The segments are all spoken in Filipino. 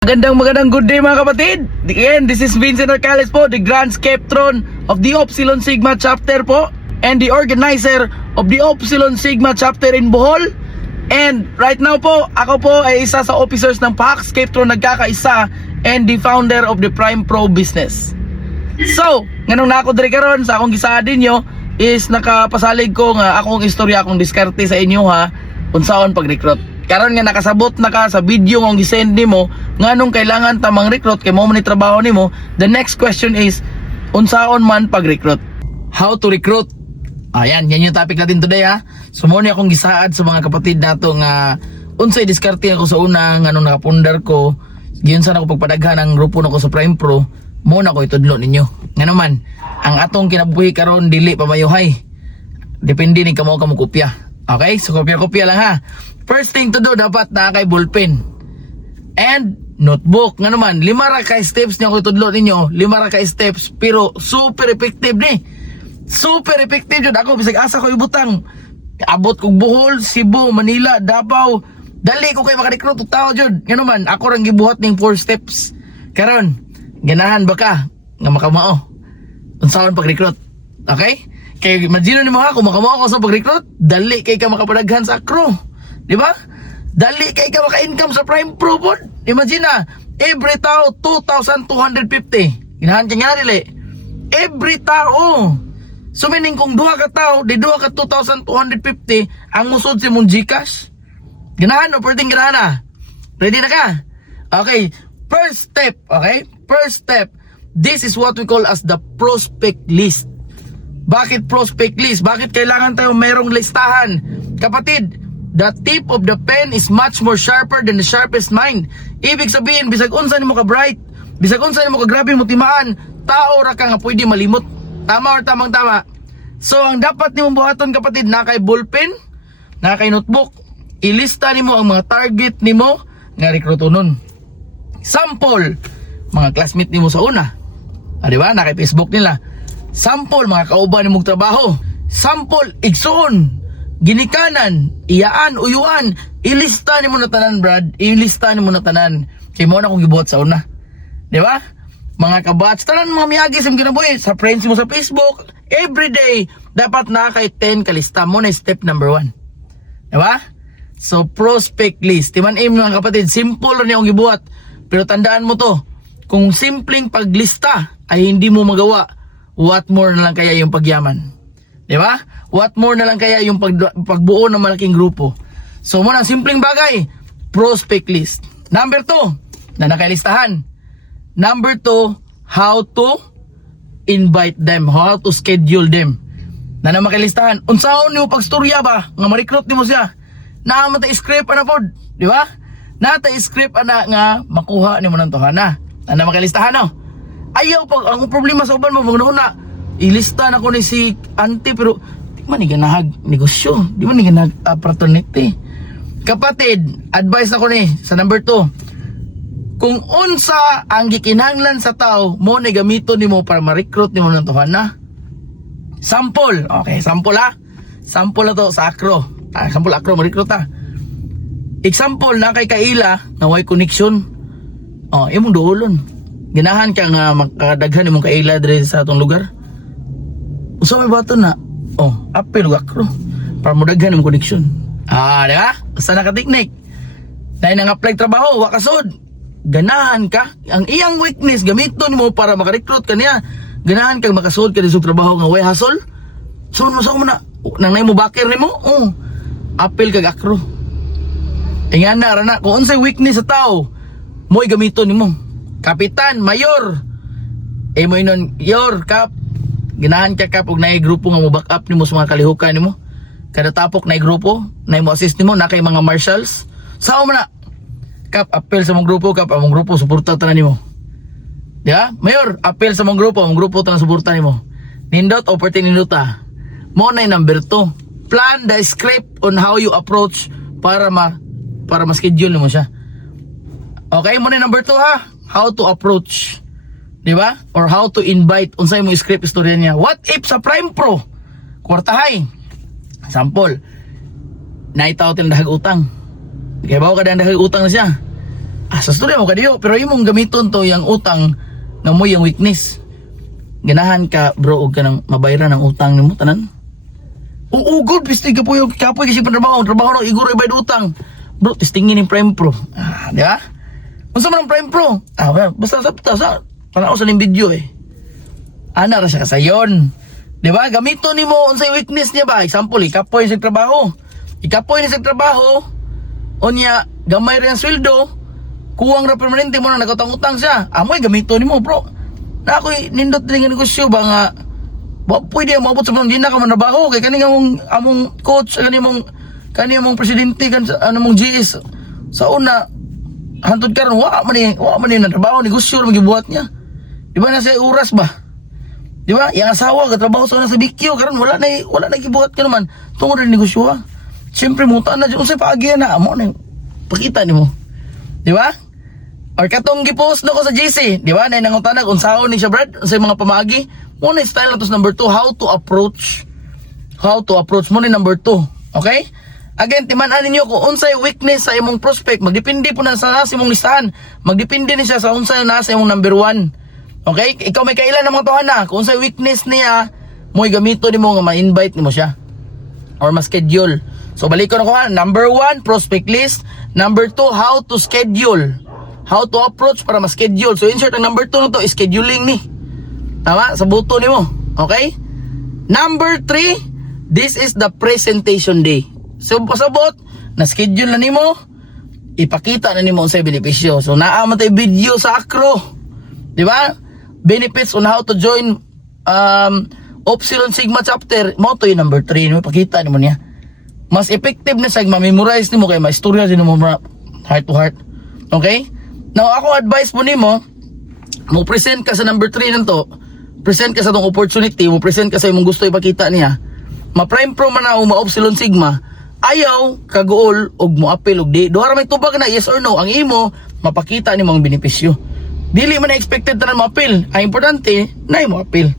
Magandang good day mga kapatid. Again, this is Vincent Arcales po, the Grand Skeptron of the Upsilon Sigma chapter po, and the organizer of the Upsilon Sigma chapter in Bohol. And right now po, ako po ay isa sa officers ng PAC Skeptron nagkakaisa and the founder of the Prime Pro business. So, nganong na ako diri karon sa akong gisaadin nyo is nakapasalig ko nga akong istorya, akong diskarte sa inyo ha, unsaon pag-recruit. Karon nga nakasabot na ka sa video nga gisend nimo nganong kailangan tamang recruit kay mo man ni trabaho nimo. The next question is unsaon man pag-recruit? How to recruit? Ayan, yan yung topic natin today ha. So mo ni akong gisaad sa mga kapatid nato nga unsay diskarte ako sa una nganong nakapundar ko. Giyon sana ako pagpadaghan ang grupo nako sa Prime Pro. Mo na ko itudlo ninyo. Nga naman, ang atong kinabuhi karon dili pa mayuhay. Depende ni kamo kopya. Okay? So kopya lang ha. First thing to do, dapat na kay ballpen and notebook. Nga naman, 5 ra ka steps niya ko itudlo ninyo. 5 ra ka steps, pero super effective ni. Super effective yun. Ako, bisag asa ko ibutang. Abot kong Bohol, Cebu, Manila, Davao. Dali ko kayo makarecruit tao dyan. Nga naman, ako rang gibuhat ng 4 steps. Karon, ganahan ba ka nga makamao? Unsaon pag-recruit? Okay? Kaya imagine ni mo ha, kung makamao ko sa pag-recruit, dali kay ka makapadaghan sa crew. Di ba? Dali kay ka maka-income sa Prime Pro board. Imagine na, every tao 2,250. Ganahan ka nga nila. Every tao. So meaning kung duha ka tao, di duha ka 2,250 ang musod si mong Gcash. Ganahan o pwedeng ganahan na. Ready na ka? Okay, first step, okay? First step, this is what we call as the prospect list. Bakit prospect list? Bakit kailangan tayo mayroong listahan? Kapatid, the tip of the pen is much more sharper than the sharpest mind. Ibig sabihin, bisag unsa nimo ka bright, bisag unsa nimo ka grabe mo timaan, tao ra ka nga pwede malimot. Tama or tamang-tama. So, ang dapat nimo buhaton kapatid, na kay ballpen, na kay notebook, ilista nimo ang mga target nimo nga rekrutonon. Sample, mga classmate nimo sa una. Di ba? Na kay Facebook nila. Sample, mga kauban nimong trabaho. Sample, igsoon, ginikanan, iyaan, uyuan. Ilista nimo na tanan, Brad. Ilista nimo na tanan. Kay mo na kong gibuhat sa una. Di ba? Mga kabats, tanan mga miyagi sa ginabuhi. Sa friends mo sa Facebook, everyday, dapat na kay 10 kalista mo na step number 1. Di ba? So, prospect list. Timan aim mga kapatid, simple rin yung gibuhat. Pero tandaan mo to, kung simpleng paglista ay hindi mo magawa, what more na lang kaya yung pagyaman? Di ba? What more na lang kaya yung pagbuo ng malaking grupo? So muna, simpleng bagay, prospect list. Number 2, na nakalistahan. Number 2, how to invite them, how to schedule them. Na makalistahan. Unsaon niyo pagstorya ba? Nga ma-recruit niyo siya. Na mata script ana pod, di ba? Nata script ana nga makuha nimo nang tohana. Na makalistahan no. Ayaw pag ang problema sa uban mo na ilista na ko ni si auntie pero di man ni ganahag negosyo, di man ni ganahag opportunity. Kapatid, advice na ko ni sa number 2. Kung unsa ang gikinahanglan sa tao mo ni gamiton nimo para ma-recruit nimo nang tohana. Sample. Okay, sample ha. Sample na to sa acro. Sample acro ma-recruit ha. Example na kay Kaila na way connection. Imong duolon. Ganahan ka nga makadaghan imong Kaila dire sa atong lugar. Usa may bato na. Apil akro para mo daghan imong connection. Di ba? Basta nakatiknik. Dahil nang apply trabaho, wakasod. Ganahan ka. Ang iyang weakness gamiton mo para maka-recruit ka niya. Ganahan kang makasod ka din sa trabaho nga way hustle. So mo na. Nang nay mo bakir nimo? Apil kag akro. Ingan na rana kung unsay weakness sa tao, mo'y gamiton nimo. Kapitan, mayor. Mo inon, yor, kap. Ganahan ka kap og naay grupo nga mo back up nimo sa mga kalihukan nimo. Kada tapok naay grupo, naay mo assist nimo na kay mga marshals. Sao man na? Kap, apel sa mong grupo, kap, among grupo suporta tanan nimo. Di ba? Mayor, apel sa mong grupo tanan suporta nimo. Nindot o perti ninduta. Mo na number 2. Plan the script on how you approach para ma-schedule mo siya. Okay, mo na number 2 ha. How to approach. Di ba? Or how to invite. Unsay mo script istorya niya. What if sa Prime Pro? Kwartahay. Sample. Naitaw tin dahag utang. Kaya bawa ka dahag utang na siya. Sa story mo kadiyo, pero imong gamiton to yung utang nga mo yung weakness. Ganahan ka bro og kanang mabayaran ang utang nimo tanan. Oo, good bistig ka po yung kapoy kasi trabaho no iguro ibayad utang. Bro, testingin yung Prime Pro. Di ba? Unsa man ang Prime Pro? Well, basta sa tanaw sa ning video Ana ra siya kasayon. Di ba? Gamito nimo unsay weakness niya ba? Example, ikapoy sa trabaho. Ikapoy ni sa trabaho, onya gamay ra ang sweldo, kuwang ra permanente mo na nagutang-utang siya. Amoy gamito nimo, bro. Na ako'y nindot din nga negosyo ba nga pwede maabot sa di na ka manabaho kay kani among coach kani mong presidente kan ano mong GS sa una hantod karon wa man ni trabaho negosyo ra magibuhat niya. Di ba na sa oras ba? Di ba? Yang asawa katrabaho sa una sa Bikyo karon wala na gibuhat ka naman tungod sa negosyo. Siyempre muta na unsay paagi na amo na pakita nimo. Di ba? Or katong gipost no ko sa GC, di ba? Nay nangutanag unsaon ni siya brad unsay mga pamaagi. Mo na style natos number 2 how to approach mo ni number 2. Okay? Again, timan-an ninyo kung unsay weakness sa imong prospect, magdepende po na sa imong listahan. Magdepende ni siya sa unsay na sa imong number 1. Okay? Ikaw may kailan ng mga tuhan kung unsay weakness niya, mo'y gamito nimo nga ma-invite nimo siya or ma-schedule. So balik ko na ko number 1, prospect list. Number 2, how to schedule. How to approach para ma-schedule. So insert ang number 2 na to, scheduling ni. Tama? Sa buto nimo. Okay? Number 3, this is the presentation day. So pasabot, na-schedule na nimo, ipakita na nimo unsay benepisyo. So naa man tay video sa Acro. Di ba? Benefits on how to join Upsilon Sigma chapter. Mo to yung number 3 nimo ipakita nimo niya. Mas effective na sa ma-memorize nimo kay ma-istorya din mo heart to heart. Okay? Now ako advice mo nimo, mo present ka sa number 3 nanto. Present ka sa tong opportunity, mo present ka sa imong gusto ipakita niya. Ma-Prime Pro man na o ma-Upsilon Sigma, ayaw kagool og mo apil og di. Duha ra may tubag na yes or no. Ang imo mapakita ni mga benepisyo. Dili man na expected na ma-apil. Ang importante na mo apil.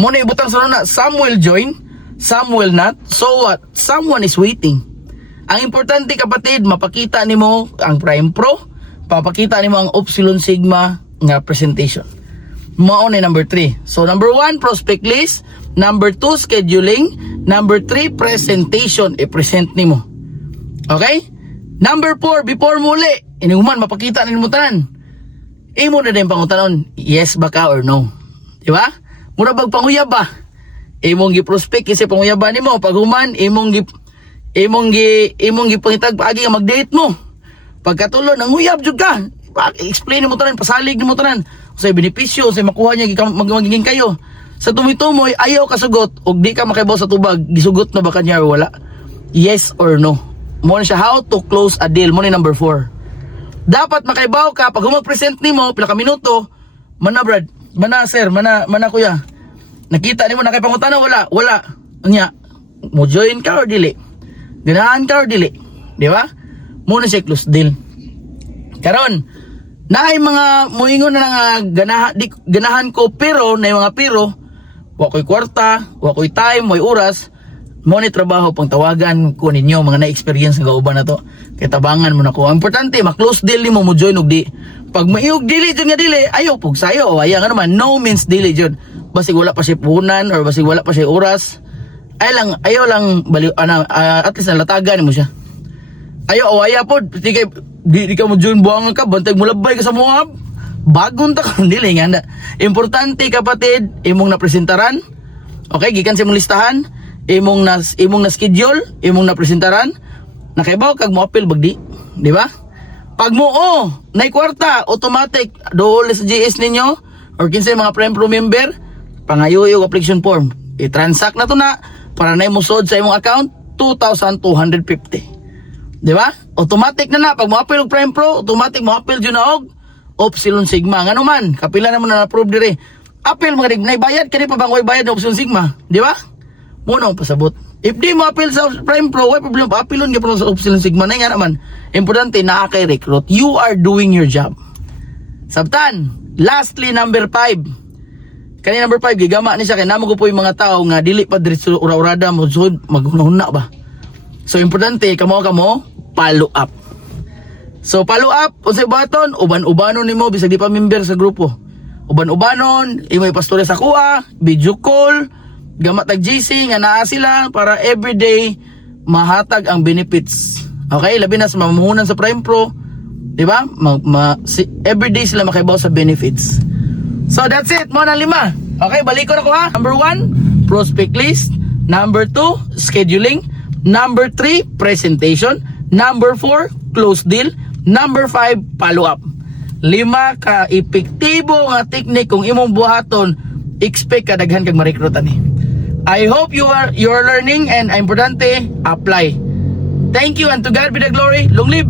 Mo na ibutang sa na some will join, some will not. So what? Someone is waiting. Ang importante kapatid, mapakita nimo ang Prime Pro, papakita nimo ang Upsilon Sigma nga presentation. Mao ni number 3. So number 1, prospect list. Number 2, scheduling. Number 3, presentation. I-present nimo. Okay? Number 4, before muli. Inuman, mapakita na nimo tanan. Imo na din pangutanon, yes ba ka or no. Diba? Mura bag panguyab ba? Imong gi-prospect kasi panguyaban nimo. Pag human, imong gipangitag paagi nga mag-date mo. Pagkatulo, nanguyab jud ka. Explain mo tanan, pasalig mo tanan. Sa benepisyo, sa makuha niya magiging kayo. Sa tumitumoy, ayaw kasugot o di ka makibaw sa tubag, gisugot na ba kanya or wala? Yes or no. Mo na siya how to close a deal. Mo ni number 4. Dapat makaibaw ka pag humag-present nimo pila ka minuto, mana brad, mana sir, mana kuya. Nakita nimo na kay pangutana wala. Unya, mo join ka or dili? Ganahan ka or dili? Di ba? Mo na siya close deal. Karon, naay mga muingon na nga ganahan ko pero na mga pero wa ko'y kwarta, wa ko'y time, wa oras, mo ni trabaho pang tawagan ko ninyo mga na-experience nga uban na to. Kay tabangan mo na ko. Ang importante ma-close deal nimo mo join og di. Pag maiog dili jud nga dili, ayo pug sayo o aya nga naman no means dili jud. Basig wala pa siya puhunan or basig wala pa siya oras. Ayaw lang bali at least nalatagan mo siya. Ayo o aya pod di ka mo join buang ka bantay mo labay ka sa mga bagong ta kan dili nga. Importante kapatid imong napresentaran. Okay, gikan sa imong listahan, imong na schedule, imong napresentaran, nakaibaw kag mo apil bagdi, di ba? Pag mo nay kwarta, automatic dool sa GS ninyo or kinsay mga Prime Pro member, pangayo application form. I-transact na to na para na mo sod sa imong account 2,250. Di ba? Automatic na pag mo apil og Prime Pro, automatic mo apil jud na og Upsilon Sigma. Ngano man, kapila na mo na approve dire. Apil mga rig, naibayad kani pa bang ko'y bayad ng Upsilon Sigma, di ba? Muna pasabot. If di mo apil sa Prime Pro, why problem pa apilon ka pa sa Upsilon Sigma na nga naman. Importante na kay recruit. You are doing your job. Sabtan. Lastly, number 5. Kani number 5 gigama ni siya kay namo ko po yung mga tao nga dili pa diretso ura-urada mo sud maghunahuna ba. So importante kamo follow up. So follow up unsay baton, uban-ubanon nimo bisag di pa member sa grupo. Uban-ubanon, imo ipastorya sa kuha, video call, gamat tag GC nga naa sila para everyday mahatag ang benefits. Okay, labi na sa mamuhunan sa Prime Pro, di ba? Everyday sila makibaw sa benefits. So that's it, mo na 5. Okay, balik ko na ko ha. Number 1, prospect list. Number 2, scheduling. Number 3, presentation. Number 4, close deal. Number 5, follow up. 5 ka epektibo nga teknik kung imong buhaton, expect ka daghan kag marekrutan ni. I hope you are learning and importante apply. Thank you and to God be the glory. Long live